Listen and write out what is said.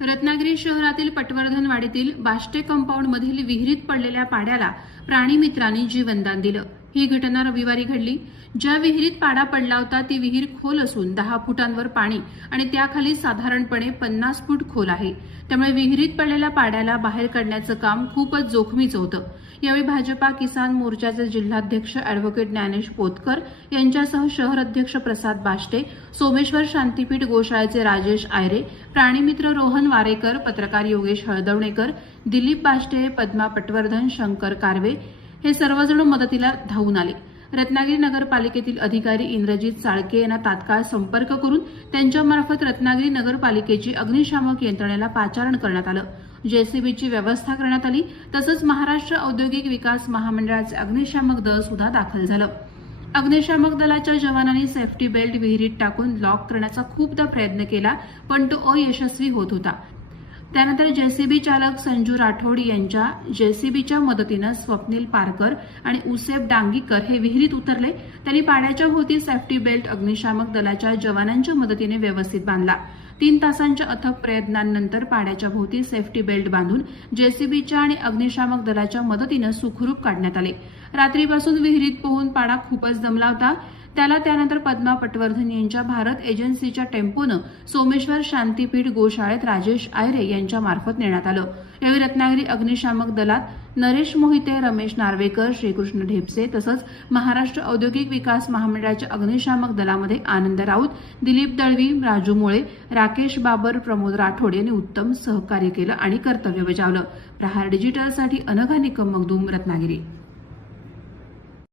रत्नागिरी शहरातील पटवर्धन वाडीतील बाष्टे कंपाऊंडमधील विहिरीत पडलेल्या पाड्याला प्राणीमित्रांनी जीवनदान दिलं. ही घटना रविवारी घडली. ज्या विहिरीत पाडा पडला होता ती विहीर खोल असून दहा फुटांवर पाणी आणि त्याखाली साधारणपणे पन्नास फूट खोल आहे. त्यामुळे विहिरीत पडलेल्या पाड्याला बाहेर काढण्याचं काम खूपच जोखमीचं होतं. यावेळी भाजपा किसान मोर्चाचे जिल्हाध्यक्ष अॅडव्होकेट ज्ञानेश पोतकर यांच्यासह शहर अध्यक्ष प्रसाद बाष्टे सोमेश्वर शांतीपीठ गोशाळेचे राजेश आयरे प्राणीमित्र रोहन वारेकर पत्रकार योगेश हळदवणेकर दिलीप बाष्टे पद्मा पटवर्धन शंकर कार्वे हे सर्वजण मदतीला धावून आले. रत्नागिरी नगरपालिकेतील अधिकारी इंद्रजित साळके यांना तात्काळ संपर्क करून त्यांच्यामार्फत रत्नागिरी नगरपालिकेची अग्निशामक यंत्रणेला पाचारण करण्यात आलं. जेसीबीची व्यवस्था करण्यात आली तसंच महाराष्ट्र औद्योगिक विकास महामंडळाचे अग्निशामक दल सुद्धा दाखल झालं. अग्निशामक दलाच्या जवानांनी सेफ्टी बेल्ट विहिरीत टाकून लॉक करण्याचा खूपदा प्रयत्न केला पण तो अयशस्वी होत होता. त्यानंतर जेसीबी चालक संजू राठोड यांच्या जेसीबीच्या मदतीनं स्वप्नील पारकर आणि उसेफ डांगीकर हे विहिरीत उतरले. त्यांनी पाण्याच्या भोवती सेफ्टी बेल्ट अग्निशामक दलाच्या जवानांच्या मदतीने व्यवस्थित बांधला. तीन तासांच्या अथक प्रयत्नांनंतर पाण्याच्या भोवती सेफ्टी बेल्ट बांधून जेसीबीच्या आणि अग्निशामक दलाच्या मदतीनं सुखरूप काढण्यात आले. रात्रीपासून विहिरीत पोहून पाडा खूपच दमला होता. त्याला त्यानंतर पद्मा पटवर्धन यांच्या भारत एजन्सीच्या टेम्पोनं सोमेश्वर शांतीपीठ गोशाळेत राजेश आयरे यांच्या मार्फत नेण्यात आलं. यावेळी रत्नागिरी अग्निशामक दलात नरेश मोहिते रमेश नार्वेकर श्रीकृष्ण ढेपसे तसंच महाराष्ट्र औद्योगिक विकास महामंडळाच्या अग्निशामक दलामध्ये आनंद राऊत दिलीप दळवी राजू मुळे राकेश बाबर प्रमोद राठोड यांनी उत्तम सहकार्य केलं आणि कर्तव्य बजावलं. प्रहार डिजिटलसाठी अनघा निकम मगदूम रत्नागिरी.